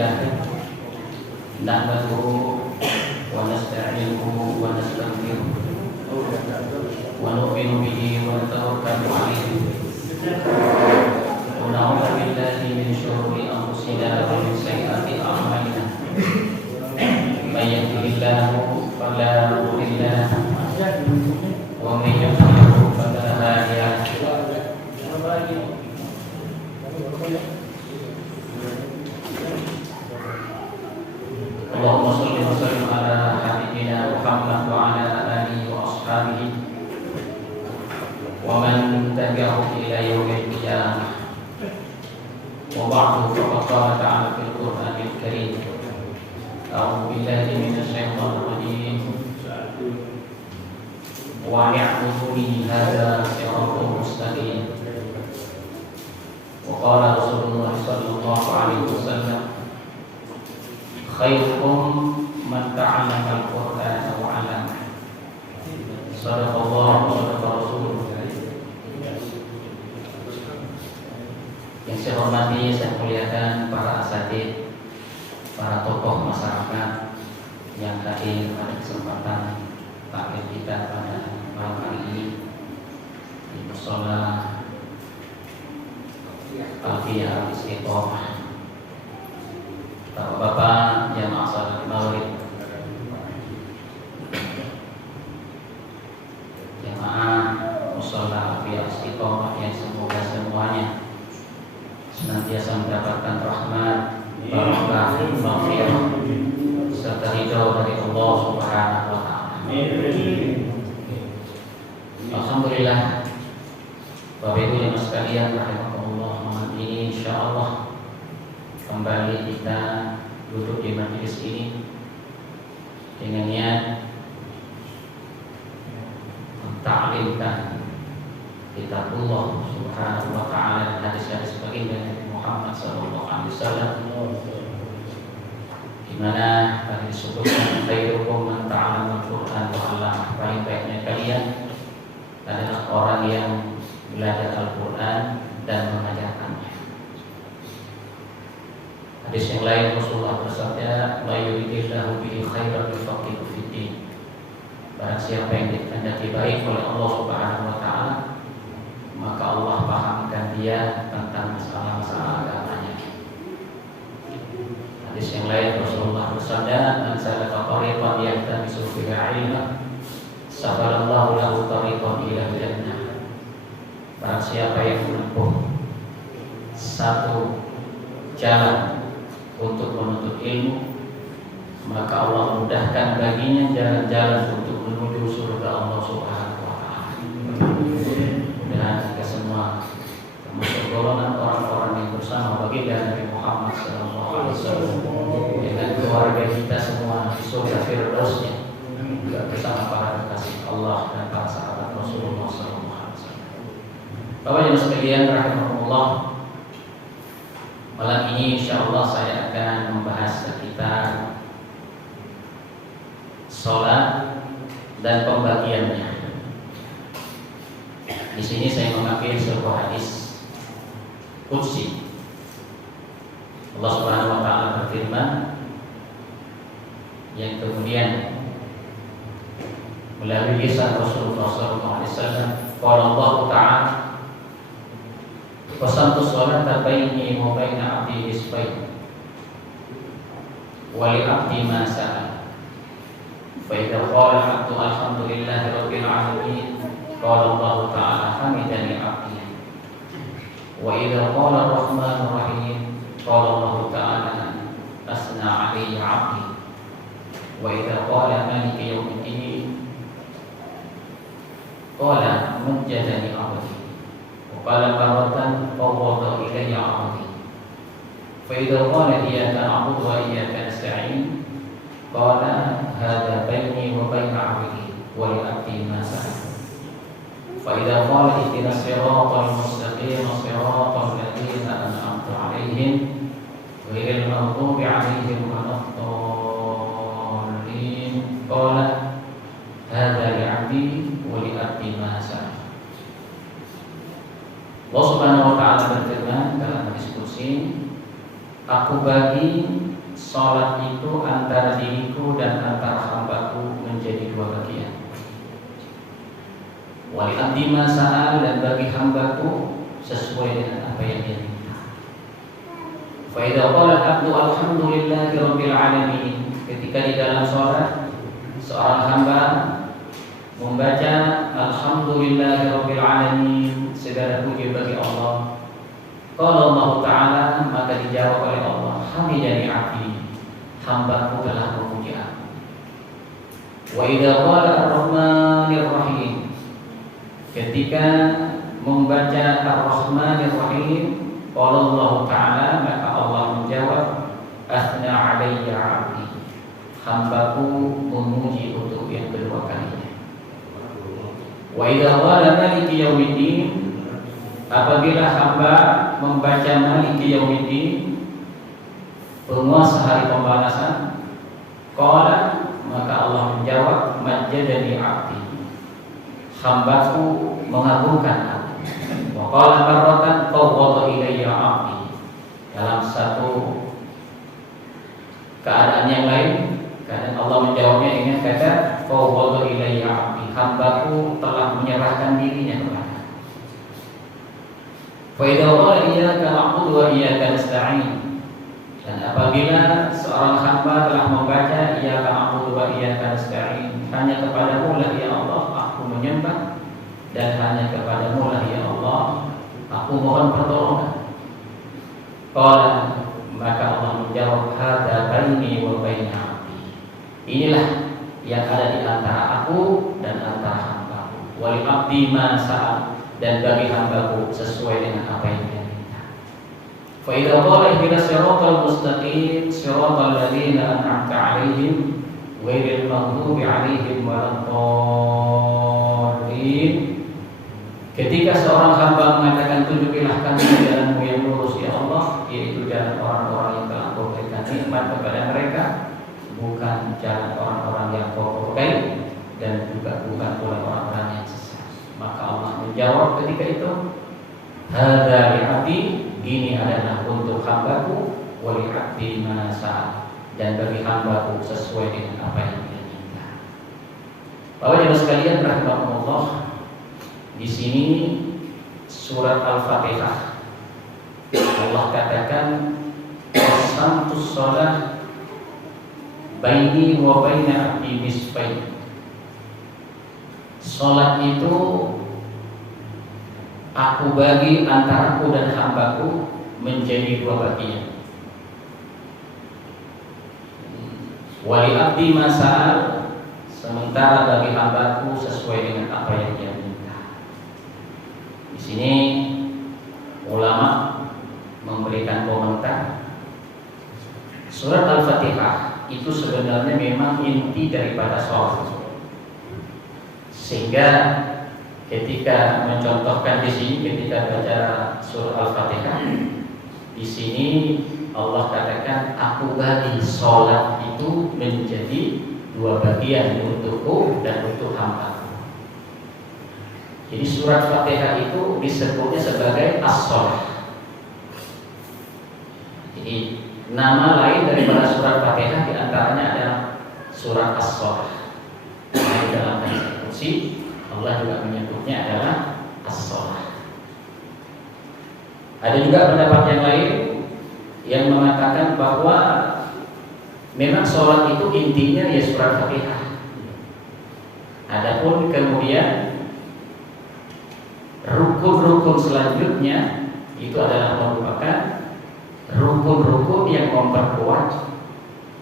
لله نحمده ونستعينه ونستغفره ونؤمن به ونتوكل عليه ونعوذ بالله من شرور أنفسنا ومن سيئات أعمالنا من يهده الله فلا مضل له ومن يضلل فلا هادي له Allahumma shalli wa sallim ala habibina Muhammad wa ala alihi wa ashabihi wa man tabi'ahum ila yaumil qiyamah. Wa ba'du, faqad qala ta'ala fil Qur'anil Karim. A'udzu billahi minasy syaithanir rajim. Wa ya'buduni hadza siratun mustaqim. Wa qala Rasulullah sallallahu alaihi wasallam khairukum man ta'allama al-Qur'ana wa 'allama. Shadaqallahu wa shadaqa Rasulullah. Yang saya hormati, saya muliakan para asatidz, para tokoh masyarakat yang hadir pada kesempatan taklim kita pada malam hari ini di mushola Alfiyah Al-Istiqomah. Bapak-bapak jamaah salat Maghrib, jamaah mushola Alfiyah Istiqomah yang semoga semuanya senantiasa mendapatkan rahmat, barakah, maghfirah serta ridha dari Allah Subhanahu wa taala. Alhamdulillah, Bapak Ibu yang sekalian rahimakumullah, malam ini insyaallah kembali kita duduk di majelis ini dengan niat mentaklimkan kitabullah Subhanahu wa ta'ala dan hadis-hadis baginda Nabi Muhammad sallallahu alaihi wasallam, di mana tadi disebutkan khairukum man ta'allama al-Qur'an wa 'allama. Paling baiknya kalian adalah orang yang belajar Al-Qur'an dan mengajarkannya. Hadis yang lain Rasulullah bersabda, "La yuridillahu bihi khairan yufaqihu fid-din." Barang siapa yang dikehendaki baik oleh Allah Subhanahu wa taala, maka Allah pahamkan dia tentang masalah-masalah agamanya. Hadis yang lain Rasulullah bersabda, "Man salaka tariqan yaltamisu fihi 'ilman, sahalallahu lahu tariqan ila jannah." Barang siapa yang menempuh satu jalan untuk menuntut ilmu, maka Allah mudahkan baginya jalan-jalan untuk menuju surga Allah Subhanahu wa taala. Dan kita semua termasuk golongan orang-orang yang bersama baginda Nabi Muhammad sallallahu alaihi wasallam dengan keluarga kita semua di surga Firdausnya, juga bersama para kekasih Allah dan para sahabat Rasulullah sallallahu alaihi wasallam. Bapak Ibu sekalian rahimakumullah, malam ini insyaallah saya akan membahas sekitar sholat dan pembagiannya. Di sini saya mengambil sebuah hadis qudsi. Allah Subhanahu wa taala berfirman, yang kemudian melalui lisan Rasulullah sallallahu alaihi wasallam, qala Allah ta'ala, "Qasamtu sholata baini wa baina 'abdi nisfayn wa li 'abdi ma sa'ala. Fa idza qala 'abdu alhamdulillahi rabbil 'alamin, qala Allah ta'ala hamidani 'abdi. Wa idza qala ar-rahmanur rahim, qala Allah ta'ala asna 'alayya 'abdi. Wa idza qala maliki yaumiddin, qala majjadani 'abdi. Qala maratan fawwada ilayya 'abdi. Fa idza qala iyyaka na'budu wa iyyaka nasta'in, qala hadza baini wa baina 'abdi wa li 'abdi ma sa'ala. Fa idza qala ihdinas siratal mustaqim siratal ladzina an'amta 'alaihim ghairil maghdubi 'alaihim waladdallin, qala hadza li 'abdi wa li 'abdi ma sa'ala." Allah Subhanahu wa taala berfirman dalam hadis qudsi, "Aku bagi salat itu antara diriku dan antara hambaku menjadi dua bagian. Wali abdi ma sa'al, dan bagi hambaku sesuai dengan apa yang dia minta. Fa idza qala abdu alhamdulillahi rabbil alamin, ketika di dalam salat seorang hamba membaca alhamdulillahi rabbil alamin, segala puji bagi Allah. Qala Allah Ta'ala, maka dijawab oleh Allah, hamidani abdi, hambaku telah memuji aku. Wa idza qala ar-rahmanir rahim, ketika membaca ar-rahmanir rahim, qala Allah Ta'ala, maka Allah menjawab, athna alayya abdi, hambaku memuji untuk yang kedua kalinya. Wa idza qala maliki yaumiddin, apabila hamba membaca maliki yaumiddin, penguasa hari pembalasan, qala, maka Allah menjawab, majjadani abdi, hambaku mengagungkan aku. Wa qala marratan qawwada ilayya abdi, dalam satu keadaan yang lain, keadaan Allah menjawabnya dengan kata qawwada ilayya abdi, hambaku telah menyerahkan dirinya kepada. Fa idza qala iyyaka na'budu wa iyyaka nasta'in, dan apabila seorang hamba telah membaca iyyaka na'budu wa iyyaka nasta'in, hanya kepadamu lah ya Allah aku menyembah, dan hanya kepadamu lah ya Allah aku mohon pertolongan. Qala, maka Allah menjawab, hadza baini wa baina abdi, inilah yang ada di antara aku dan antara hambaku. Wali abdi ma sa'al, dan bagi hambaku sesuai dengan apa yang dia minta. Fa idza qala ihdinas siratal mustaqim siratal ladzina an'amta 'alaihim ghairil maghdubi 'alaihim waladdallin, ketika seorang hamba mengatakan tunjukilah kami jalanmu yang lurus ya Allah, yaitu jalan orang-orang yang telah Kau berikan nikmat kepada mereka, bukan jalan orang-orang yang Kau berkahi, dan juga bukan pula orang-orang yang sesat. Maka Allah menjawab ketika itu, hadza li abdi, ini adalah untuk hambaku, wa li abdi ma sa'a, dan bagi hambaku sesuai dengan apa yang dia minta. Bapak Ibu sekalian rahimakumullah, di sini surat Al-Fatihah Allah katakan qasamtus shalah baini wa baina abdi nisfain. Salat itu aku bagi antaraku dan hambaku menjadi dua bagian. Wali abdi ma sa'al, sementara bagi hambaku sesuai dengan apa yang dia minta. Di sini ulama memberikan komentar, surat Al-Fatihah itu sebenarnya memang inti daripada sholat, sehingga ketika mencontohkan di sini, ketika baca surat Al-Fatihah, di sini Allah katakan aku bagi sholat itu menjadi dua bagian, untukku dan untuk hamba. Jadi surat Fatihah itu disebutnya sebagai as-sholah. Jadi nama lain daripada surat Fatihah diantaranya adalah surat as-sholah. Nah, dalam hadis qudsi Allah juga menyebutnya adalah as-sholah. Ada juga pendapat yang lain yang mengatakan bahwa memang sholat itu intinya ya surat Fatihah. Adapun kemudian rukun-rukun selanjutnya itu adalah merupakan rukun-rukun yang memperkuat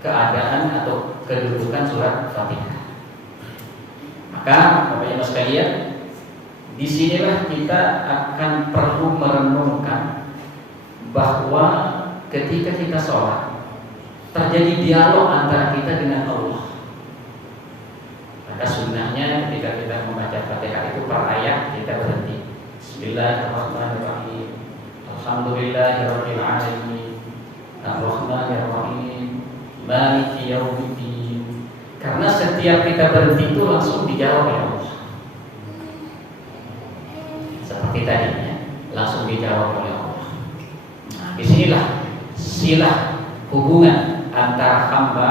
keadaan atau kedudukan surat Fatihah. Maka Bapak Ibu sekalian, disinilah kita akan perlu merenungkan bahwa ketika kita sholat terjadi dialog antara kita dengan Allah. Maka sunnahnya ketika kita membaca Fatihah itu per ayat kita berhenti. Bismillahirrahmanirrahim. Alhamdulillahirabbil alamin. Ar-Rahmanir-Rahim. Maliki yaumiddin. Karena setiap kita berhenti itu langsung dijawab oleh Allah. Seperti tadi ya, langsung dijawab oleh Allah. Nah, disinilah silah hubungan antara hamba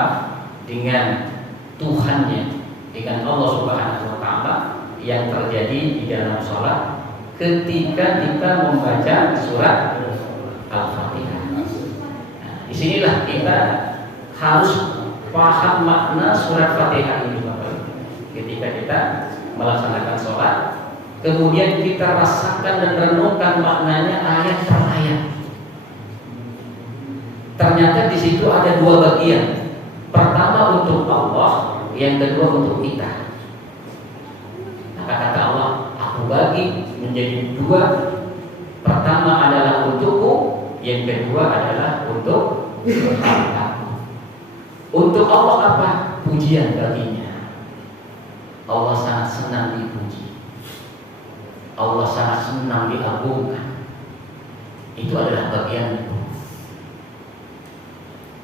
dengan Tuhannya, dengan Allah Subhanahu wa taala yang terjadi di dalam sholat ketika kita membaca surat Al-Fatihah. Nah, disinilah kita harus paham makna surat Fatihah ini, Bapak. Ketika kita melaksanakan sholat, kemudian kita rasakan dan renungkan maknanya ayat per ayat. Ternyata di situ ada dua bagian. Pertama untuk Allah, yang kedua untuk kita. Maka kata Allah, aku bagi menjadi dua. Pertama adalah untukku, yang kedua adalah untuk aku. Untuk Allah apa? Pujian baginya. Allah sangat senang dipuji. Allah sangat senang diagungkan. Itu adalah bagian itu.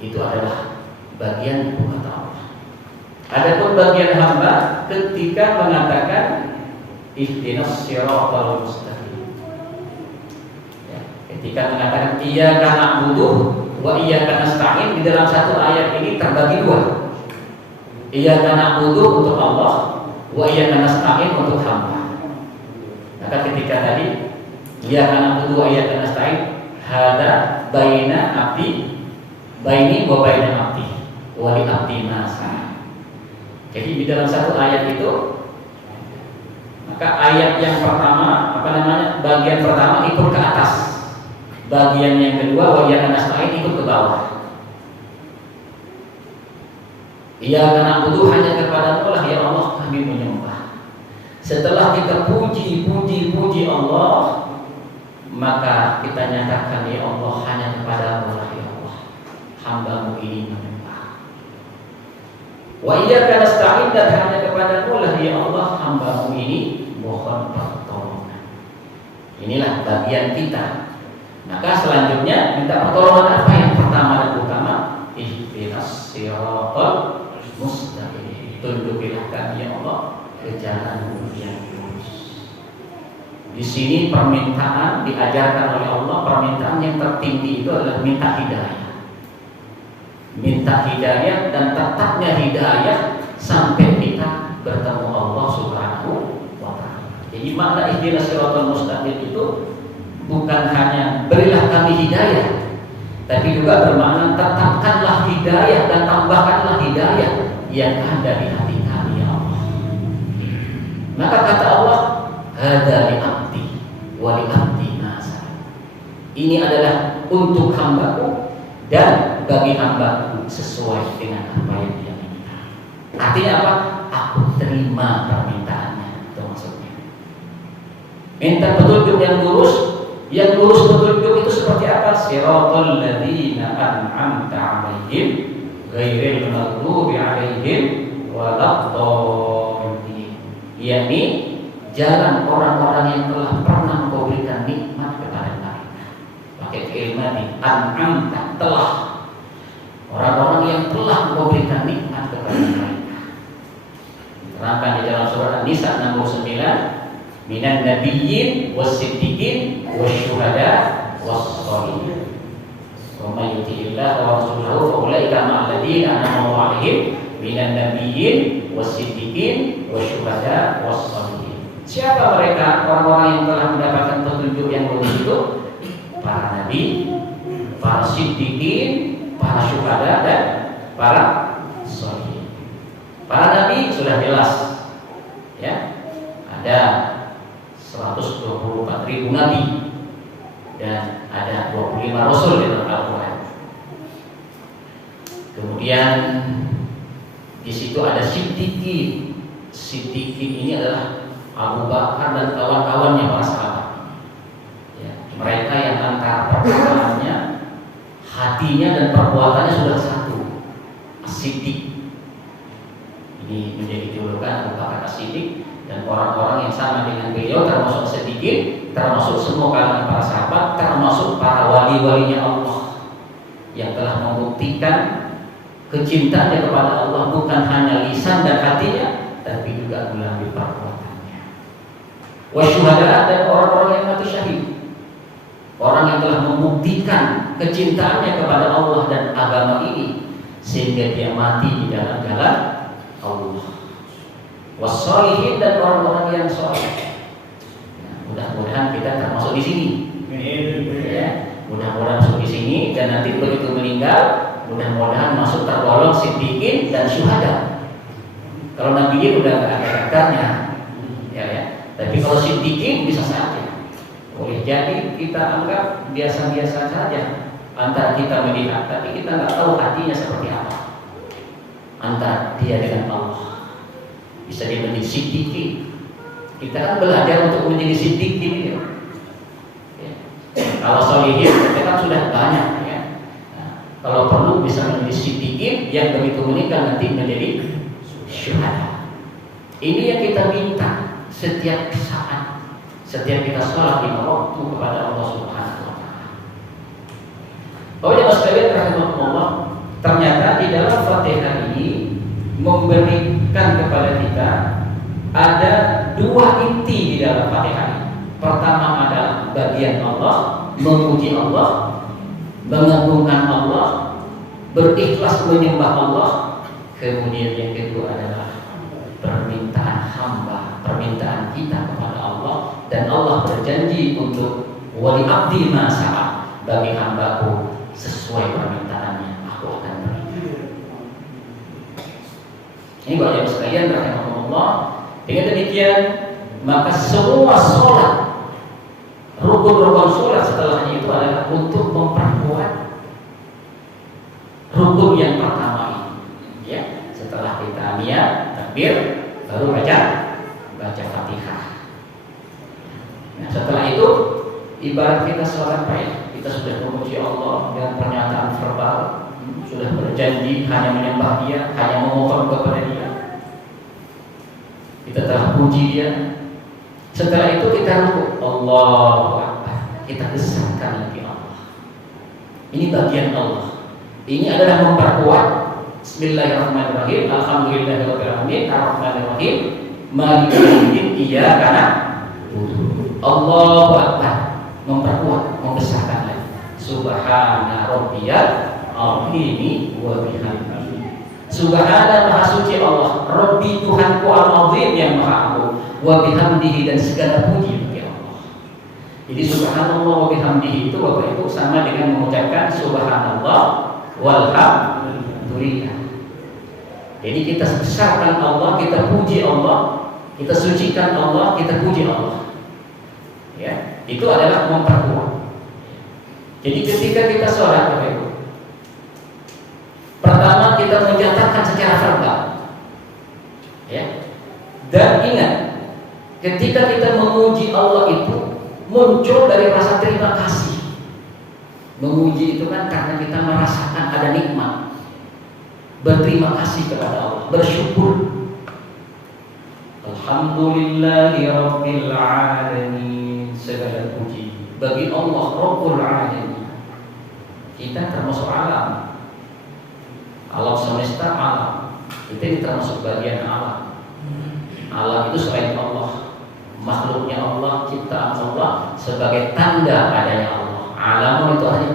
Itu adalah bagian itu kata Allah. Adapun bagian hamba ketika mengatakan ihdinas siratal mustaqim. Ya, ketika mengatakan iyyaka na'budu wa iyyaka nasta'in, di dalam satu ayat ini terbagi dua. Iyyaka na'budu untuk Allah, wa iyyaka nasta'in untuk hamba. Maka ketika tadi iyyaka na'budu wa iyyaka nasta'in, hada baina abdi baini wa baina abdi wa li abdi masa. Jadi di dalam satu ayat itu, maka ayat yang pertama bagian pertama ikut ke atas, bagian yang kedua wa iyyaka nasta'in ikut ke bawah. Iyyaka na'budu hanya kepadamu lah ya Allah kami menyembah. Setelah kita puji Allah, maka kita nyatakan ya Allah hanya kepadamu lah ya Allah hambamu ini menyembah. Wa iyyaka nasta'in, dan hanya kepadamu lah ya Allah hambamu ini mohon pertolongan. Inilah bagian kita. Maka selanjutnya minta pertolongan apa yang pertama dan utama? Ihdinas siratal mustaqim. Tunjukilah kami ya Allah ke jalan yang lurus. Di sini permintaan diajarkan oleh Allah, permintaan yang tertinggi itu adalah minta hidayah. Minta hidayah dan tetapnya hidayah sampai kita bertemu Allah Subhanahu wa taala. Jadi makna ihdinas siratal mustaqim itu bukan hanya berilah kami hidayah, tapi juga bermakna tetapkanlah hidayah dan tambahkanlah hidayah yang ada di hati kami ya Allah. Maka kata Allah, hada li abdi wa li abdi masa. Ini adalah untuk hambaku dan bagi hambaku sesuai dengan apa yang dia minta. Artinya apa? Aku terima permintaannya. Itu maksudnya. Minta petunjuk yang lurus. Yang lurus petunjuk itu seperti apa? Siratal ladzina an'amta 'alaihim ghairil maghdubi 'alaihim waladdallin. Yakni jalan orang-orang yang telah pernah Engkau berikan nikmat kepada mereka. Pakai keilmuan an'amta, telah. Orang-orang yang telah Engkau berikan nikmat kepada mereka. Diterangkan di dalam surah An-Nisa 69. Minan nabiyyin was-siddiqin wasyuhada was-shalihin. Wa may yuti'illah wa rasulahu fa ulaika ma'al ladzina an'ama Allahu 'alaihim minan nabiyyin was-siddiqin wasyuhada was-shalihin. Siapa mereka? Orang-orang yang telah mendapatkan petunjuk yang lurus itu para nabi, para siddiqin, para syuhada dan para shalihin. Para nabi sudah jelas. Ya. Ada 124.000 nabi dan ada 25 rasul di dalam Al-Quran. Kemudian di situ ada siddiqin. Siddiqin ini adalah Abu Bakar dan kawan-kawannya para sahabat. Ya, mereka yang antara perkataannya, hatinya dan perbuatannya sudah satu. As-Siddiq. Ini menjadi julukan Abu Bakar As-Siddiq. Dan orang-orang yang sama dengan beliau termasuk sedikit, termasuk semua kalangan para sahabat, termasuk para wali-walinya Allah yang telah membuktikan kecintaannya kepada Allah bukan hanya lisan dan hatinya, tapi juga melalui perbuatannya. Wasyuhada, dan orang-orang yang mati syahid, orang yang telah membuktikan kecintaannya kepada Allah dan agama ini sehingga dia mati di dalam jalan Allah. Wassalihin, dan orang-orang yang saleh. Nah, mudah-mudahan kita termasuk di sini. Ya, mudah-mudahan masuk di sini, dan nanti begitu meninggal, mudah-mudahan masuk tergolong siddiqin dan syuhada. Kalau nabiyin udah nggak ada kadarnya, ya. Tapi kalau siddiqin bisa saja. Boleh jadi kita anggap biasa-biasa saja antara kita melihat, tapi kita nggak tahu hatinya seperti apa antara dia dengan Allah. Bisa dia menjadi siddiqin. Kita kan belajar untuk menjadi siddiqin, ya. Kalau solihin kita kan sudah banyak, ya. Nah, kalau perlu bisa menjadi siddiqin yang begitu meninggal nanti menjadi syuhada. Ini yang kita minta setiap saat, setiap kita sholat lima waktu kepada Allah Subhanahu wa Ta'ala. Bapak Ibu sekalian rahimahullah, ternyata di dalam Fatihah ini memberikan kepada kita ada dua inti di dalam Fatihah ini. Pertama adalah bagian Allah, memuji Allah, mengagungkan Allah, berikhlas menyembah Allah. Kemudian yang kedua adalah permintaan hamba, permintaan kita kepada Allah, dan Allah berjanji untuk wali abdi ma sa'a, bagi hambaku sesuai permintaannya aku akan beri. Ini Bapak Ibu sekalian rahimahullah. Dengan demikian maka semua sholat, rukun-rukun sholat setelahnya itu adalah untuk memperkuat rukun yang pertama ini, ya. Setelah kita niat takbir, baru baca Fatihah. Nah, setelah itu ibarat kita sholat baik, kita sudah memuji Allah dan pernyataan verbal, sudah berjanji hanya menyembah Dia, hanya memohon kepada Dia. Kita telah puji Dia. Setelah itu kita rukuk, Allahu Akbar, kita besarkan lagi Allah. Ini bagian Allah. Ini adalah memperkuat. Bismillahirrahmanirrahim. Alhamdulillahirabbil alamin. Arrahmanirrahim. Maliki yaumiddin. Iyyaka na'budu. Allahu Akbar, memperkuat, membesarkan lagi. Subhana rabbiyal azim wa bihamdihi. Subhana, maha suci Allah, Rabbi Tuhanku al-azim yang maha agung, wa bihamdihi, dan segala puji bagi Allah. Jadi subhanallah wa bihamdihi itu Bapak Ibu sama dengan mengucapkan subhanallah walhamdulillah. Jadi kita besarkan Allah, kita puji Allah, kita sucikan Allah, kita puji Allah. Ya, itu adalah memperkuat. Jadi ketika kita sholat Bapak Ibu, pertama kita menyatakan secara verbal, ya. Dan ingat, ketika kita memuji Allah itu muncul dari rasa terima kasih. Memuji itu kan karena kita merasakan ada nikmat, berterima kasih kepada Allah, bersyukur. Alhamdulillahirabbil alamin, segala puji bagi Allah Rabbul alamin. Kita termasuk alam semesta, alam itu termasuk bagian alam. Alam itu selain Allah, makhluknya Allah, ciptaan Allah, sebagai tanda adanya Allah. Alam itu hanya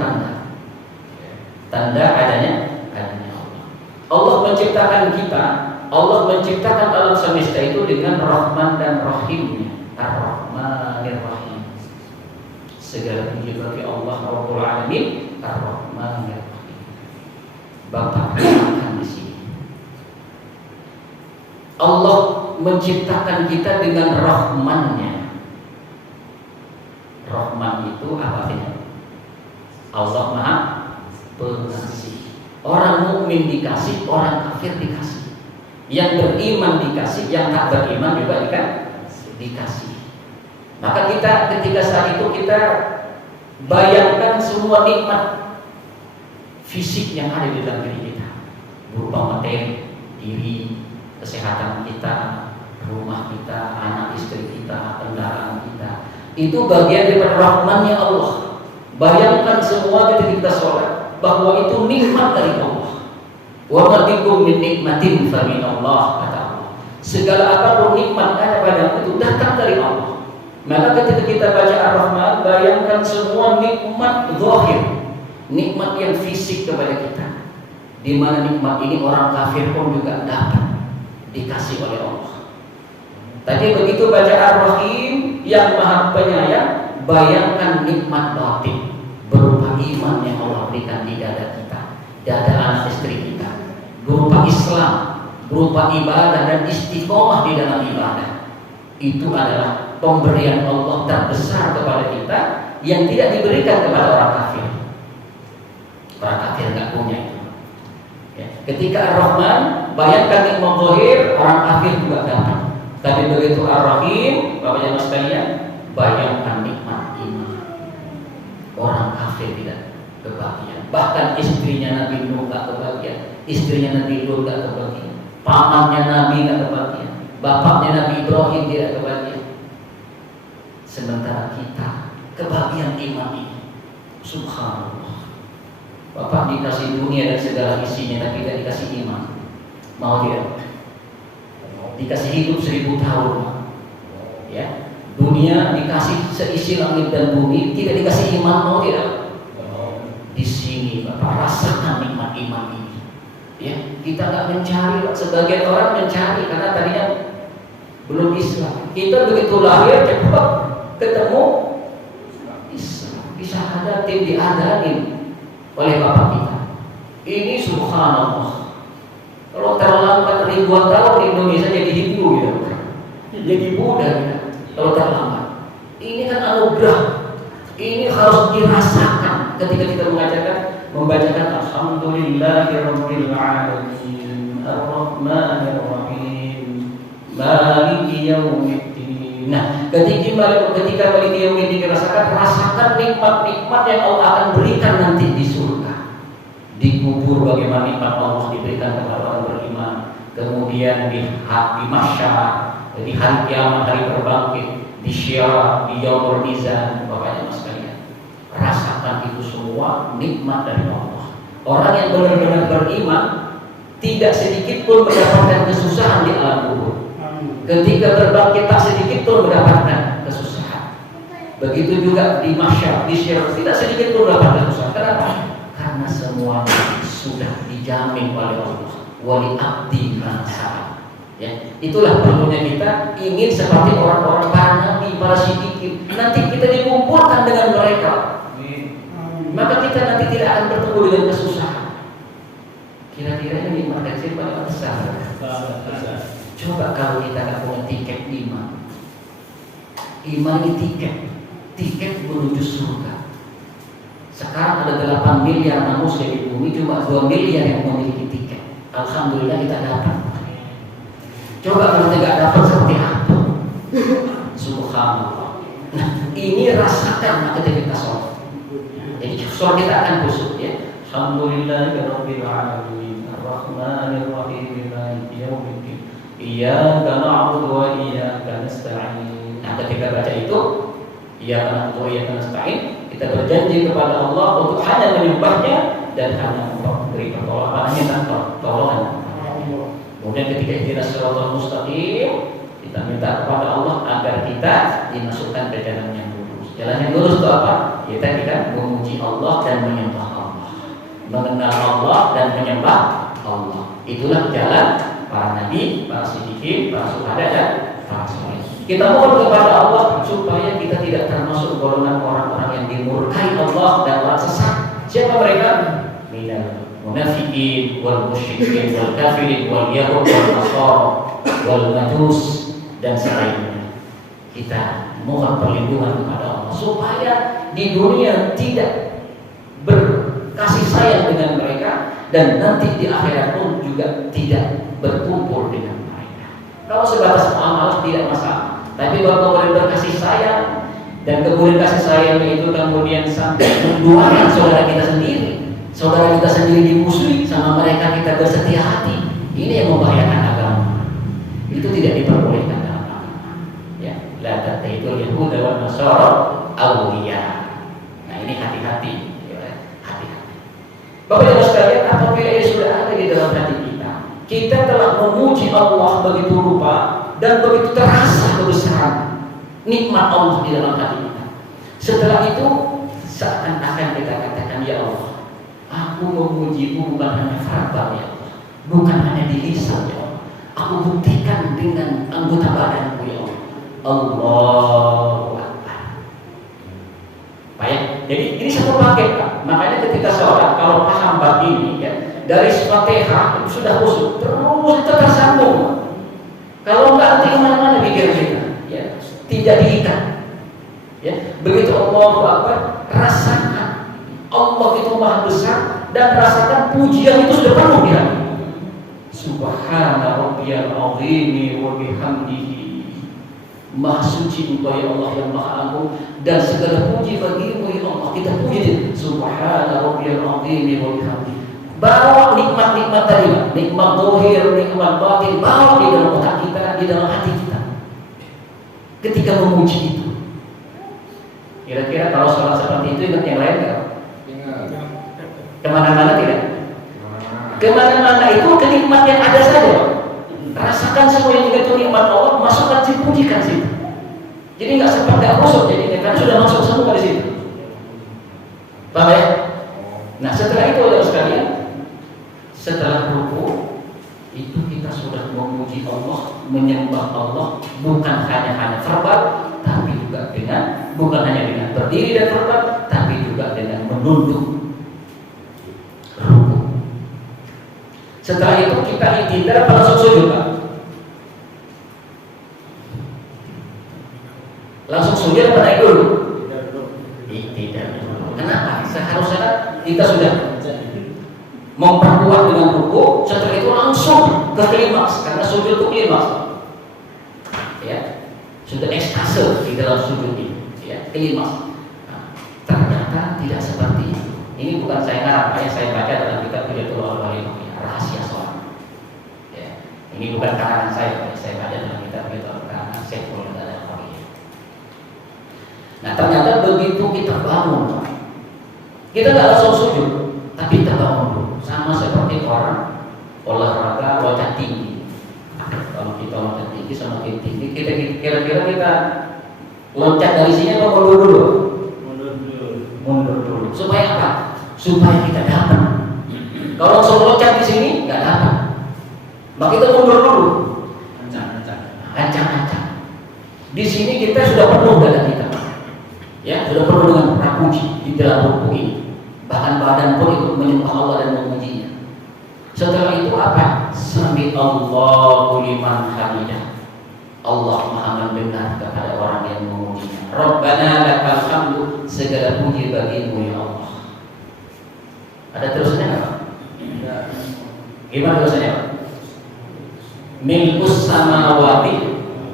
tanda adanya Allah. Allah menciptakan kita, Allah menciptakan alam semesta itu dengan Rahman dan Rahimnya. Ar-Rahmanir Rahim. Segala puji bagi Allah Rabbul Alamin, Ar-Rahmanir Rahim. Bapak akan di sini. Allah menciptakan kita dengan Rahmannya. Rahman itu apa artinya? Allah Maha Pengasih. Orang mukmin dikasih, orang kafir dikasih. Yang beriman dikasih, yang tak beriman juga dikasih. Maka kita ketika saat itu kita bayangkan semua nikmat fisik yang ada di dalam diri kita, berupa materi, diri, kesehatan kita, rumah kita, anak istri kita, kendaraan kita. Itu bagian dari rahmannya Allah. Bayangkan semua ketika kita sholat bahwa itu nikmat dari Allah. Wa ma bikum min nikmatin fa min Allah, kata Allah. Segala apapun nikmat ada padamu itu datang dari Allah. Maka ketika kita baca Ar-Rahman, bayangkan semua nikmat zahir, nikmat yang fisik kepada kita. di mana nikmat ini orang kafir pun juga dapat dikasih oleh Allah. Tadi begitu baca Ar-Rahim yang Maha Penyayang, bayangkan nikmat batin berupa iman yang Allah berikan di dada kita, dada anak istri kita, berupa Islam, berupa ibadah dan istiqomah di dalam ibadah. Itu adalah pemberian Allah terbesar kepada kita yang tidak diberikan kepada orang kafir. Orang kafir nggak punya itu. Ya. Ketika Ar-Rahman, bayangkan nikmat zahir, orang kafir juga dapat. Tapi begitu Ar-Rahim, Bapak Ibu sekalian, bayangkan nikmat iman. Orang kafir tidak kebahagiaan. Bahkan istrinya Nabi Nuh nggak kebahagiaan, istrinya Nabi Lut nggak kebahagiaan, pamannya Nabi nggak kebahagiaan, bapaknya Nabi Ibrahim tidak kebahagiaan. Sementara kita kebahagiaan iman ini, subhanallah. Bapak dikasih dunia dan segala isinya, tapi tidak dikasih iman. Mau tidak? Dikasih hidup 1000 tahun, ya. Dunia dikasih seisi langit dan bumi, tidak dikasih iman, mau tidak? Di sini Bapak rasakan nikmat iman ini. Ya, kita nggak mencari, sebagian orang mencari karena tadinya belum Islam. Kita begitu lahir cepat ketemu Islam, bisa hadatin, diadain oleh Bapak kita. Ini subhanallah. Kalau terlambat ribuan tahun di Indonesia jadi Hindu gitu, jadi Buddha gitu. Kalau terlambat, ini kan anugerah. Ini harus dirasakan ketika kita membacakan Alhamdulillahirabbil alamin Ar-Rahmanir Rahim Maliki Yaumiddin. Nah, ketika Maliki Yaumiddin rasakan nikmat-nikmat yang Allah akan berikan nanti di surga. Di kubur bagaimana nikmat Allah diberikan kepada orang beriman. Kemudian di mahsyar, di hari kiamat, hari berbangkit, di syiar, di yaumul mizan. Bapak Ibu sekalian, rasakan itu semua nikmat dari Allah. Orang yang benar-benar beriman tidak sedikit pun mendapatkan kesusahan di alam kubur. Ketika berbangkit tak sedikit pun mendapatkan kesusahan. Begitu juga di mahsyar, di syiar, tidak sedikit pun mendapatkan kesusahan. Kenapa? Karena semua sudah dijamin oleh Allah. Wali abdi manasa. Ya, itulah perlunya kita ingin seperti orang-orang para nabi, para siddiqin. Nanti kita dikumpulkan dengan mereka. Maka kita nanti tidak akan bertemu dengan kesusahan. Kira-kira ini nikmat kecil paling besar. Coba kalau kita nggak punya tiket iman. Iman ini tiket menuju surga. Sekarang ada 8 miliar manusia di bumi, cuma 2 miliar yang memiliki tiket. Alhamdulillah kita dapat. Coba kalau tidak dapat seperti apa? Subhanallah. Nah, ini rasakan ketika kita sholat. Jadi sholat kita akan khusyuk ya. Alhamdulillahirabbil alamin Ar-Rahmanir Rahim Maliki Yaumiddin Iyyaka na'budu wa iyyaka nasta'in. Nah, ketika baca itu Iyyaka na'budu wa iyyaka nasta'in, kita berjanji kepada Allah untuk hanya menyembahnya dan hanya memberi pertolongan, pertolongan. Kemudian ketika ihdinas shiratal mustaqim, kita minta kepada Allah agar kita dimasukkan ke jalan yang lurus. Jalan yang lurus itu apa? Kita memuji Allah dan menyembah Allah, mengenal Allah dan menyembah Allah. Itulah jalan para nabi, para siddiqin, para syuhada dan para saleh. Kita mohon kepada Allah supaya kita tidak termasuk golongan orang-orang yang dimurkai Allah dan orang sesat. Siapa mereka? Minal munafiqin wal musyrikin wal kafirin wal yahud wal nasara wal majus dan selainnya. Kita mohon perlindungan kepada Allah supaya di dunia tidak berkasih sayang dengan mereka dan nanti di akhirat pun juga tidak berkumpul dengan mereka. Kalau sebatas muamalah tidak masalah, tapi kalau kemudian berkasih sayang dan kemudian kasih sayangnya itu kemudian sampai menduakan saudara kita sendiri, saudara kita sendiri dimusuhi, sama mereka kita bersetia hati, ini yang membahayakan agama. Itu tidak diperbolehkan dalam agama. Ya, la tattakhidul yahuda wan nasara awliya. Nah, ini hati-hati, ya, hati-hati. Bapak Ibu sekalian, apabila ini sudah ada di dalam hati kita telah memuji Allah begitu rupa dan begitu terasa kebesaran nikmat Allah di dalam hati kita. Setelah itu seakan-akan kita katakan, ya Allah, Aku memujimu bukan hanya verbal ya Allah, bukan hanya di lisan ya Allah. Aku buktikan dengan anggota badanku ya Allah. Allahu Akbar. Baik, jadi ini satu paket Pak. Makanya ketika sholat kalau paham bab ini ya, dari Fatihah itu sudah khusyuk, terus tersambung. Kalau enggak nanti kemana-mana pikir kita, ya tidak diikat. Ya, begitu Allahu Akbar, rasakan Allah itu maha besar dan rasakan pujian itu sudah penuh di hati. Subhana rabbiyal azim wa bihamdihi. Maha suci Engkau ya Allah yang maha agung dan segala puji bagimu ya Allah. Kita puji Subhana rabbiyal azim wa bihamdihi. Bawa nikmat-nikmat tadi, nikmat zahir, nikmat batin, bawa di dalam otak kita, di dalam hati kita. Ketika memuji itu, kira-kira kalau sholat seperti itu ingat yang lain nggak? Kemana-mana tidak? Kemana-mana itu kenikmat yang ada saja. Rasakan semua yang juga itu nikmat Allah, masukkan situ, pujikan situ. Jadi nggak sempat nggak khusyuk jadinya, karena sudah masuk semua di situ. Paham ya? Nah setelah itu ya sekalian, setelah ruku itu kita sudah memuji Allah, menyembah Allah, bukan hanya verbal, tapi juga dengan bukan hanya dengan berdiri dan verbal, tapi juga dengan menunduk ruku. Setelah itu kita iktidal langsung sujud Pak. Langsung sujud apa naik dulu? Iktidal dulu. Kenapa? Seharusnya kita sudah memperkuat dengan ruku, setelah itu langsung ke klimaks karena sujud itu klimaks. Ya, sudah ekstase di dalam sujud ini, ya, klimaks. Nah, ternyata tidak seperti itu. Ini bukan saya ngarang, saya baca dalam kitab Hidayatul Auliya, rahasia sholat. Ya, ini bukan karangan saya baca dalam kitab Hidayatul Auliya, Syekhul Al-Auliya. Nah, ternyata begitu kita bangun, kita nggak langsung sujud, tapi kita bangun dulu. Sama seperti orang olahraga loncat tinggi. Kalau kita loncat tinggi semakin tinggi, kira-kira kita loncat dari sini atau mundur dulu? Mundur dulu. Supaya apa? Supaya kita dapat. Kalau langsung loncat di sini nggak dapat. Maka kita mundur dulu. Ancang-ancang. Di sini kita sudah penuh dada kita. Ya, sudah penuh dengan prapuji di dalam ruku ini. Bahkan badan pun ikut menyembah Allah dan memujinya. Setelah itu apa? Sami Allahu liman hamidah. Allah maha mendengar kepada orang yang memujinya. Rabbana lakal hamdu, segala puji bagimu ya Allah. Ada terusnya nggak? Gimana terusnya Pak? Milkus samawati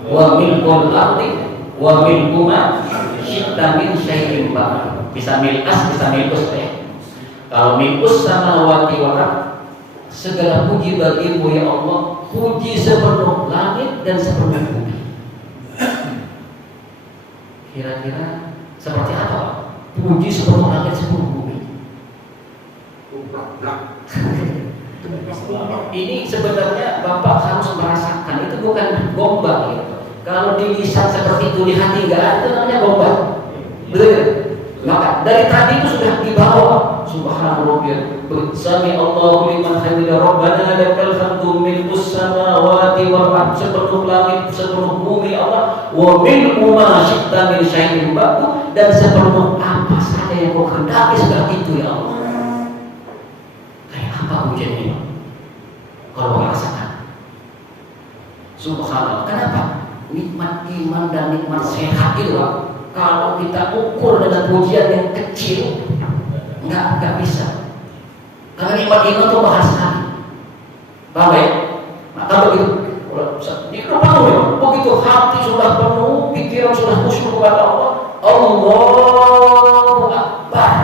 wa milkul ardi wa milkuma syi'ta min syai'in ba'd. Bisa milkas, bisa milkus ya. Kalau milkus samawati wa ard, segala puji bagimu ya Allah, puji sepenuh langit dan sepenuh bumi. Kira-kira seperti apa? Puji sepenuh langit sepenuh bumi. Ini sebenarnya Bapak harus merasakan, itu bukan gombal gitu. Kalau di lisan seperti itu, di hati nggak ada, itu namanya gombal. Betul? Maka dari tadi itu sudah dibawa. Subhanallah, sami Allahu liman hamidah, Rabbana lakal hamdu milkus samawati wal ardh, sepenuh langit sepenuh bumi Allah, wa milku ma syi'ta min syai'in ba'd, dan sepenuh apa saja yang kau kehendaki seperti itu ya Allah. Kayak apa ujian ini? Kalau merasakan Subhanallah. Kenapa? Nikmat iman dan nikmat sehat itu Pak. Kalau kita ukur dengan pujian yang kecil, nggak bisa. Karena nikmat iman itu mahal sekali. Paham ya? Maka begitu, ini penuh ya. Begitu hati sudah penuh, pikiran sudah khusyuk kepada Allah, Allahu Akbar.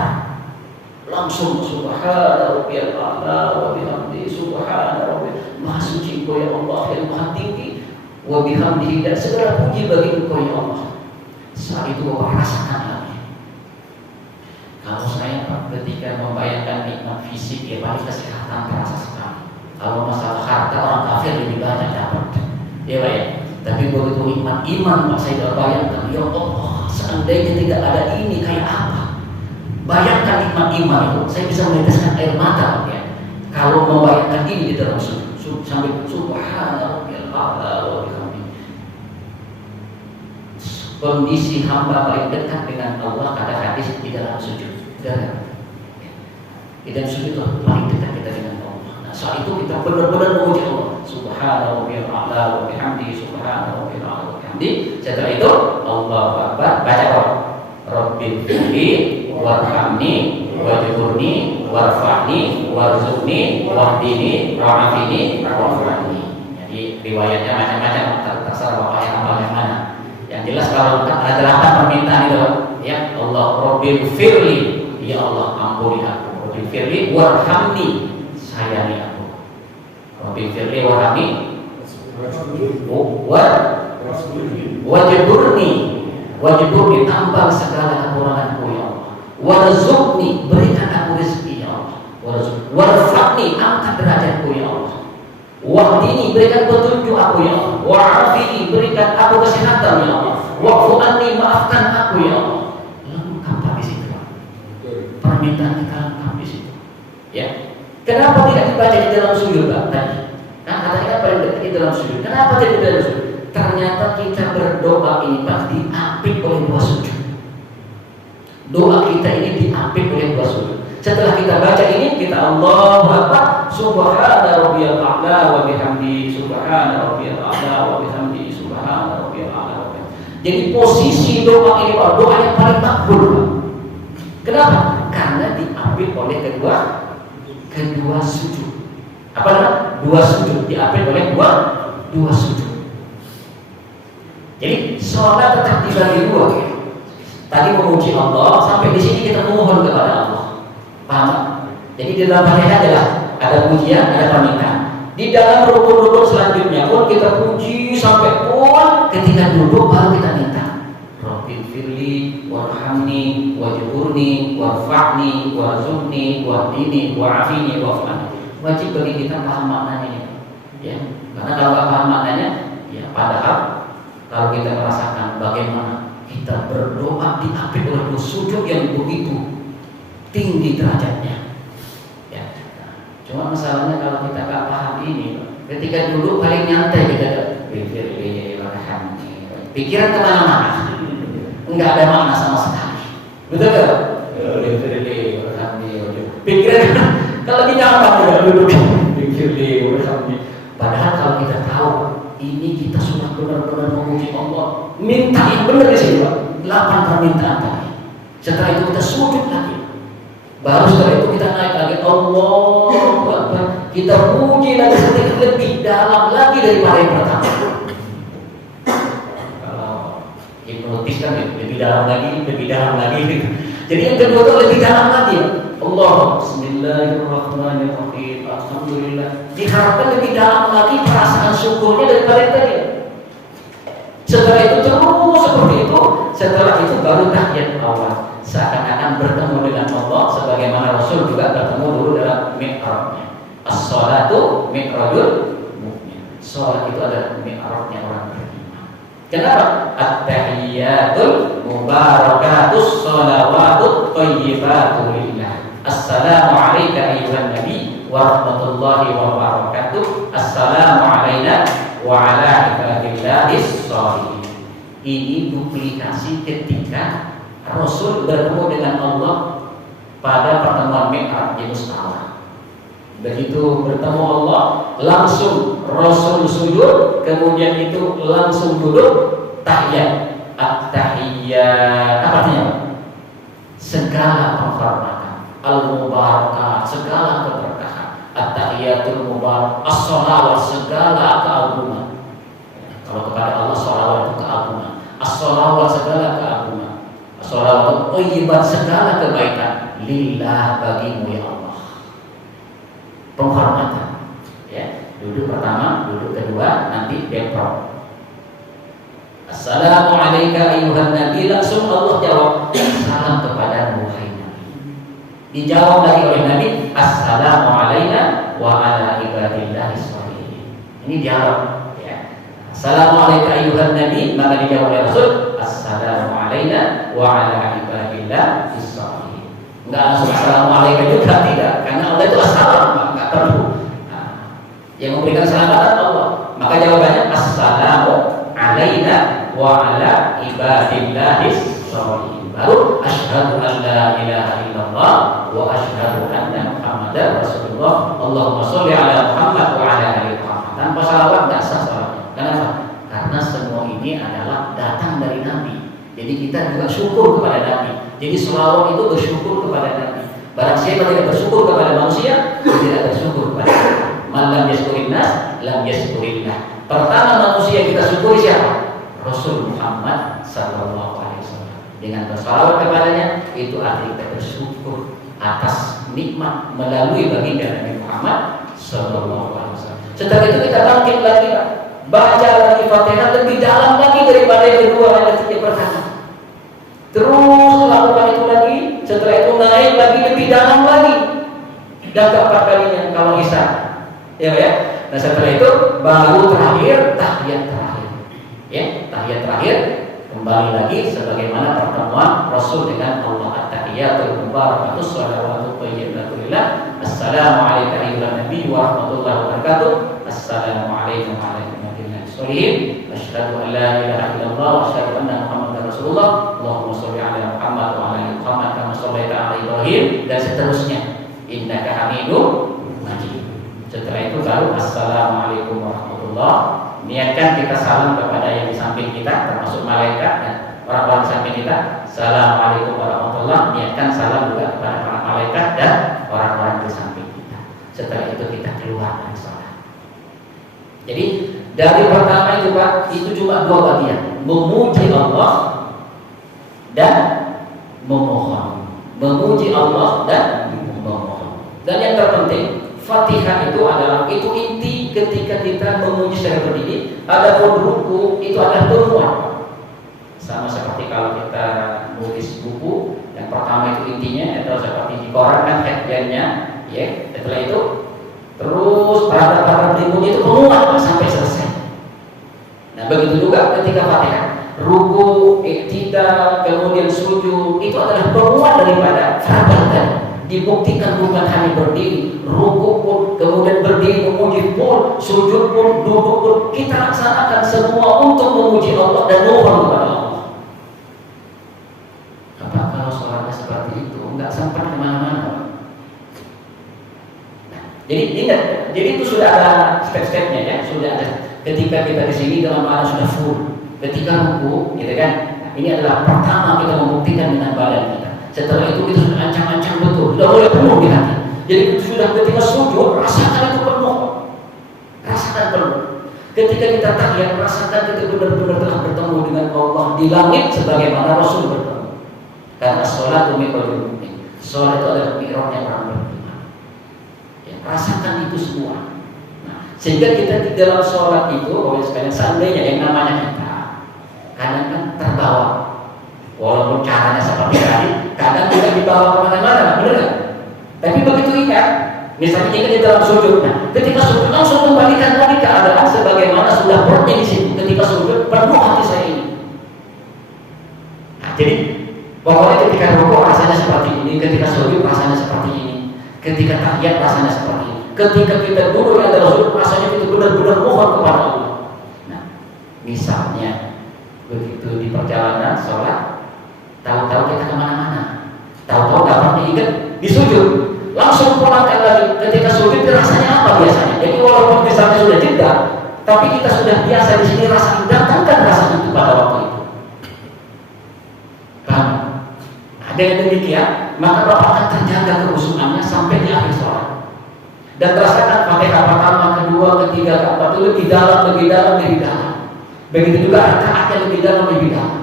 Langsung Subhana rabbiyal a'la wa bihamdihi, Subhana rabbiyal maha suci Engkau ya Allah yang maha tinggi, wa bihamdihi, dan segala puji bagi Engkau ya Allah. Saat itu Bapak rasakan lagi. Kalau saya Pak, ketika membayangkan nikmat fisik ya paling kesehatan terasa sekali. Kalau masalah harta orang kafir lebih banyak dapat, ya Pak ya. Tapi begitu nikmat iman Pak, saya tidak bayangkan ya Allah, seandainya tidak ada ini kayak apa. Bayangkan nikmat iman itu, saya bisa meneteskan air mata ya. Kalau membayangkan ini di dalam sujud sampai subhanallahil a'la wa bihamdihi. Kondisi hamba paling dekat dengan Allah kata hadis di dalam sujud. Di dalam sujud itu paling dekat kita dengan Allah. Nah, saat itu kita benar-benar memuji Allah. Subhanallahil a'la wa bihamdihi, subhanallahil a'la wa bihamdihi. Setelah itu Allahu akbar, baca Rabbil firli warhamni wajburni warfa'ni warzuqni wahdini wa'afini wa'afani. Jadi riwayatnya macam-macam, terserah bapak yang apa yang mana. Yang jelas kalau ada 8 permintaan itu ya, Allah Rabbil firli, ya Allah ampuni aku. Rabbil firli warhamni, sayangi aku. Rabbil firli warhamni wajburni, tambah segala kekuranganku ya Allah. Warzuqni, berikan aku rezeki ya Allah. Warfa'ni, angkat derajatku ya Allah. Wahdini, berikan petunjuk aku ya Allah. Wa'afini, berikan aku kesehatan ya Allah. Wa'fu anni, maafkan aku ya Allah. Lengkap di situ. Permintaan kita lengkap di situ. Ya. Kenapa tidak dibaca di dalam sujud Pak? Tadi kan katanya paling dekat di dalam sujud. Kenapa tidak di dalam sujud? Ternyata kita berdoa ini pasti diapit oleh 2 sujud. Doa kita ini diapit oleh 2 sujud. Setelah kita baca ini, kita Allahu Akbar, subhana rabbiyal a'la wa bihamdi, subhana rabbiyal a'la wa bihamdi, subhana rabbiyal a'la wa bihamdi. Jadi posisi doa ini Pak, doa yang paling makbul Pak. Kenapa? Karena diambil oleh kedua sujud. Apa namanya? 2 sujud, diambil oleh dua sujud. Jadi sholat tetap dibagi 2. Tadi memuji Allah, sampai di sini kita memohon kepada Allah. Paham? Jadi di dalam Fatihah adalah ada pujian, ada permintaan. Di dalam rukun-rukun selanjutnya pun kita puji sampai pun ketika duduk baru kita minta. Rabbil firli warhamni wajburni warfa'ni warzuqni wahdini wa'afini wa'afani. Wajib bagi kita paham maknanya ya. Karena kalau nggak paham maknanya ya, padahal kalau kita merasakan bagaimana kita berdoa diapit oleh sujud yang begitu tinggi derajatnya ya. Cuma masalahnya kalau kita nggak paham ini, ketika duduk paling nyantai kita pikiran kemana-mana, nggak ada makna sama sekali, betul nggak? Pikiran kalau kita nggak duduk padahal kalau kita tahu ini kita sudah benar-benar memuji Allah, minta yang benar di sini Pak. 8 permintaan tadi. Setelah itu kita sujud lagi. Baru setelah itu kita naik lagi Allahu Akbar. Kita puji lagi sedikit lebih dalam lagi daripada yang pertama. Kalau hipnotis kan lebih dalam lagi. Jadi yang kedua itu lebih dalam lagi. Allah, Bismillahirrahmanirrahim. Alhamdulillah. Diharapkan lebih dalam lagi perasaan syukurnya daripada yang tadi. Setelah itu terus seperti itu. Setelah itu baru tahiyat awal. Seakan-akan bertemu dengan Allah, sebagaimana Rasul juga bertemu dulu dalam mi'rajnya. As-sholatu mi'rajul mu'min. Sholat itu adalah mi'rajnya orang beriman. Kenapa? At-tahiyyatul mubarakatus sholawatut thayyibatu lillah. Assalamu alayka ayyuhan nabi wa rahmatullahi wa barakatuh. Assalamu alayna wa ala ibadillahis sholihin. Ini duplikasi ketika Rasul bertemu dengan Allah pada pertemuan Mi'raj di Mustawa. Begitu bertemu Allah, langsung Rasul sujud, kemudian itu langsung duduk tahiyat. At-tahiyyat apa artinya? Segala penghormatan, al-mubarakat, segala keberkahan. At-tahiyyatul mubarak, as-shalawat, segala keagungan. Kalau kepada Allah shalawat itu keagungan, as-shalawat segala keagungan, as-shalawat thayyibat segala kebaikan lillah bagimu ya Allah. Penghormatan ya, duduk pertama, duduk kedua, nanti beprok. Assalamu alayka ayyuhan nabi, langsung Allah jawab salam kepada wahai nabi. Dijawab lagi oleh Nabi, assalamu alayna wa ala ibadillahis sholihin. Ini jawab ya. Assalamu alayka ayyuhan nabi, maka dijawab oleh Rasul, assalamu alayna wa ala ibadillahis sholihin. Enggak langsung assalamualaikum juga tidak, karena Allah itu assalam, enggak perlu. Nah, yang memberikan keselamatan Allah. Maka jawabannya assalamu alaina wa ala ibadillahis sholihin. Baru asyhadu an la ilaha illallah wa asyhadu anna Muhammadar Rasulullah. Allahumma sholli ala Muhammad wa ala ali Muhammad. Tanpa salawat tidak sah salatnya. Kenapa? Karena semua ini adalah datang dari Nabi. Jadi kita juga syukur kepada Nabi. Jadi selawat itu bersyukur kepada Nabi. Barang siapa tidak bersyukur kepada manusia, tidak bersyukur kepada Allah. Man lam yashkurin nas, lam yashkurillah. Pertama manusia kita syukuri siapa? Rasul Muhammad sallallahu alaihi wasallam. Dengan bersalawat kepadanya, itu arti kita bersyukur atas nikmat melalui baginda Nabi Muhammad sallallahu alaihi wasallam. Setelah itu kita bangkit lagi, baca lagi Fatihah lebih dalam lagi daripada yang kedua dan ketiga pertama. Terus lakukan itu lagi, setelah itu naik lagi lebih dalam lagi, dan keempat kalinya kalau hisab, ya. Nah setelah itu baru terakhir tahiyat terakhir, ya tahiyat terakhir kembali lagi sebagaimana pertemuan Rasul dengan Allah. At-tahiyatul mubarakatus shalawatu thayyibatulillah. Assalamualaikum warahmatullahi nabi wa rahmatullahi wabarakatuh. Assalamualaikum warahmatullahi wabarakatuh. Asyhadu an la ilaha illallah wa asyhadu anna Muhammadar Rasulullah. Allahumma sholli ala Muhammad wa ala ali Muhammad kama shallaita ala Ibrahim, dan seterusnya. Innaka Hamidum Majid. Setelah itu baru assalamualaikum warahmatullahi. Niatkan kita salam kepada yang di samping kita, termasuk malaikat dan orang-orang di samping kita. Assalamualaikum warahmatullahi. Niatkan salam juga kepada para malaikat dan orang-orang di samping kita. Setelah itu kita keluar dari salat. Jadi dari pertama itu Pak, itu cuma dua bagian: memuji Allah dan memohon. Memuji Allah dan memohon. Dan yang terpenting, Fatihah itu adalah inti ketika kita memuji secara berdiri. Adapun ruku itu adalah temuan. Sama seperti kalau kita nulis buku, yang pertama itu intinya, atau seperti di koran kan headline-nya, ya. Setelah itu terus paragraf berikutnya itu penguat sampai selesai. Nah begitu juga ketika Fatihah, ruku, iktidal, kemudian sujud, itu adalah penguat daripada fardu tadi. Dibuktikan bukan hanya berdiri, ruku pun, kemudian berdiri memuji pun, sujud pun, duduk pun, kita laksanakan semua untuk memuji Allah dan mohon kepada Allah. Apa kalau sholatnya seperti itu, nggak sempat kemana-mana? Nah, jadi ingat, jadi itu sudah ada step-stepnya ya, sudah ada. Ketika kita di sini dalam keadaan sudah full, ketika ruku, gitu kan? Nah, ini adalah pertama kita membuktikan dengan badan kita. Setelah itu kita sudah ancang-ancang betul, sudah mulai penuh di hati. Jadi sudah ketika sujud, rasakan itu penuh, rasakan penuh. Ketika kita tahiyat, rasakan kita benar-benar telah bertemu dengan Allah di langit sebagaimana Rasul bertemu. Karena sholat itu mi'rajul mu'min. Sholat itu adalah mi'rajnya orang beriman. Ya, rasakan itu semua. Nah, sehingga kita di dalam sholat itu, kalau sekalian seandainya yang namanya kita, kadang kan terbawa. Walaupun caranya seperti tadi, kadang tidak dibawa kemana-mana, benar nggak? Tapi begitu ingat, misalnya ingat di dalam sujud, nah, ketika sujud langsung kembalikan lagi keadaan sebagaimana sudah pernah di sini. Ketika sujud penuh hati saya ini. Nah, jadi pokoknya ketika rukuk rasanya seperti ini, ketika sujud rasanya seperti ini, ketika tahiyat rasanya seperti ini, ketika kita duduk yang dalam sujud rasanya kita benar-benar mohon kepada Allah. Nah, misalnya begitu di perjalanan sholat. Tahu-tahu kita kemana-mana, tahu-tahu gak pernah ingat di sujud, langsung pulangkan lagi. Ketika sujud rasanya apa biasanya? Jadi walaupun misalnya sudah jeda, tapi kita sudah biasa di sini rasa datangkan rasa itu pada waktu itu. Paham? Ada yang demikian, maka Bapak akan terjaga kehusuannya sampai di akhir sholat. Dan rasakan Fatihah pertama, kedua, ketiga, keempat itu lebih dalam, lebih dalam, lebih dalam. Begitu juga rakaatnya lebih dalam, lebih dalam.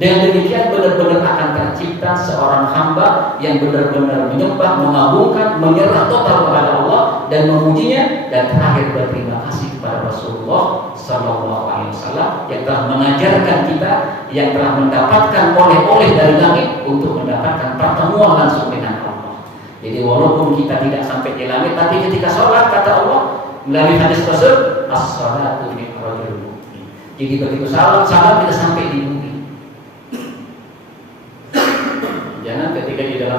Dengan demikian benar-benar akan tercipta seorang hamba yang benar-benar menyembah, mengagungkan, menyerah total kepada Allah dan memujinya, dan terakhir berterima kasih kepada Rasulullah Sallallahu Alaihi Wasallam yang telah mengajarkan kita, yang telah mendapatkan oleh-oleh dari langit untuk mendapatkan pertemuan langsung dengan Allah. Jadi walaupun kita tidak sampai di langit, tapi ketika sholat kata Allah melalui hadis Rasul, as-salatu mi'rajul mu'min. Jadi begitu salam kita sampai di bumi. Jangan ketika di dalam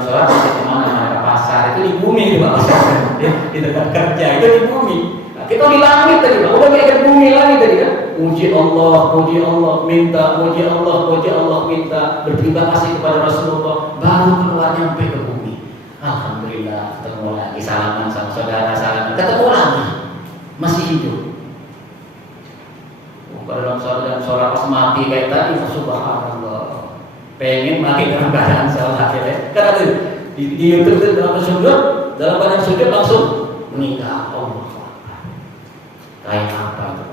di tempat kerja, itu di bumi. Nah, kita di langit tadi, udah kayak bumi langit tadi kan. Puji Allah, minta, puji Allah, minta, berterima kasih kepada Rasulullah, baru keluar nyampe ke bumi. Alhamdulillah, ketemu lagi, salaman sama saudara, salaman, ketemu lagi, masih hidup. Kalau dalam sholat pas mati kayak tadi, subhanallah, pengen mati dalam keadaan sholat ya. Karena itu di YouTube itu dalam keadaan sujud langsung meninggal. Allah kayak apa itu?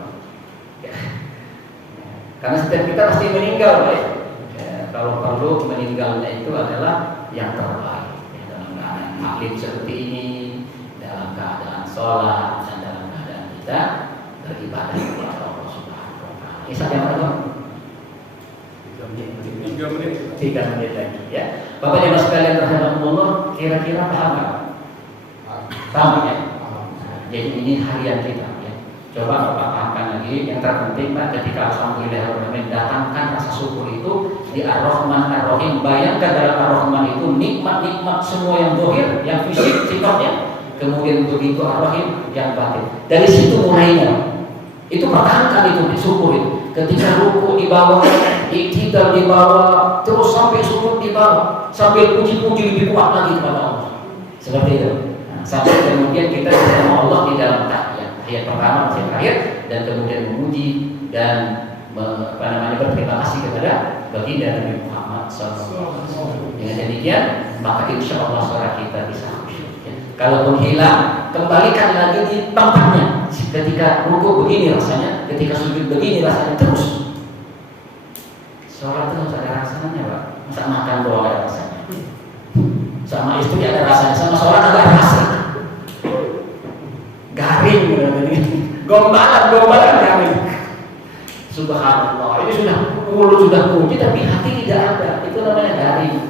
Ya. Karena setiap kita pasti meninggal, baik. Ya, kalau perlu meninggalnya itu adalah yang terbaik. Ya, dalam keadaan maklim seperti ini, dalam keadaan sholat dan dalam keadaan kita beribadah kepada Allah Subhanahu wa Ta'ala. Isa yang mana? 3 menit lagi ya. Bapak Ibu sekalian rahimahumullah, kira-kira paham nggak? Paham ya? Jadi ini harian kita ya. Coba Bapak pahamkan lagi. Yang terpenting Pak, ketika alhamdulillah datangkan rasa syukur itu di Ar-Rahman Ar-Rahim. Bayangkan dalam Ar-Rahman itu nikmat-nikmat semua yang zahir, yang fisik sifatnya. Kemudian begitu Ar-Rahim yang batin. Dari situ mulainya. Itu pertahankan itu, syukur itu. Ketika ruku di bawah, iktidal di bawah, terus sampai sujud di bawah, sambil puji-puji lebih kuat lagi kepada Allah. Seperti itu. Nah, sampai kemudian kita bersama Allah di dalam tahiyat. Tahiyat pertama masih terakhir, dan kemudian memuji dan berterima kasih kepada baginda Nabi Muhammad SAW. Dengan demikian, maka insya Allah suara kita bisa khusyuk. Kalaupun hilang, kembalikan lagi di tempatnya. Ketika ruku begini rasanya, ketika sujud begini rasanya, terus. Sholat itu harus ada rasanya, Pak. Masa makan doang ada rasanya. Sama istri ada rasanya, sama sholat ada rasa. Garing, gombalan garing. Subhanallah, ini mulut sudah puji tapi hati tidak ada. Itu namanya garing,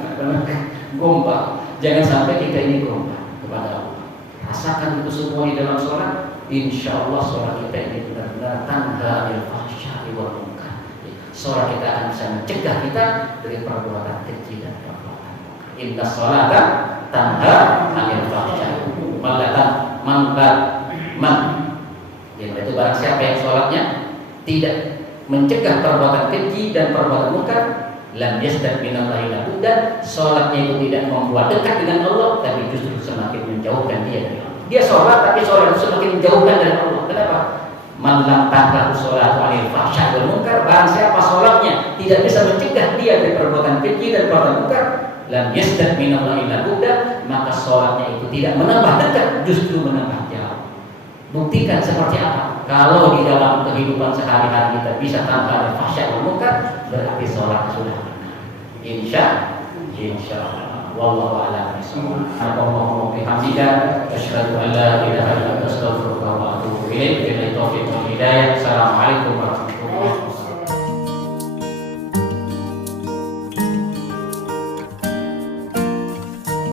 gombal. Jangan sampai kita ini gombal kepada Allah. Rasakan itu semua di dalam sholat. Insya Allah sholat kita ini benar-benar tanha anil fahsya'i wal munkar. Sholat kita akan bisa mencegah kita dari perbuatan keji dan perbuatan munkar. Inna sholata tanha anil fahsya'i man. Itu barang siapa yang sholatnya tidak mencegah perbuatan keji dan perbuatan munkar, lam yasdad minallahi labudan. Sholatnya itu tidak membuat dekat dengan Allah, tapi justru semakin menjauhkan dia dari Allah. Dia sholat tapi sholat itu semakin menjauhkan dari Allah. Kenapa? Man lam tantahu sholatu anil fahsya'i wal munkar. Barang siapa sholatnya tidak bisa mencegah dia dari perbuatan keji dan perbuatan munkar, lam yasdad minallahi labudan, maka sholatnya itu tidak menambah dekat, justru menambah jauh. Buktikan seperti apa? Kalau di dalam kehidupan sehari-hari kita bisa tanpa ada fahsya' wal munkar, berarti sholat sudah benar. Insya Allah. Wallahu a'lam bishawab. Allahumma bihamdika asyhadu an la ilaha illa anta astaghfiruka wa atubu ilaik. Billahi taufiq wal hidayah. Assalamualaikum warahmatullahi wabarakatuh.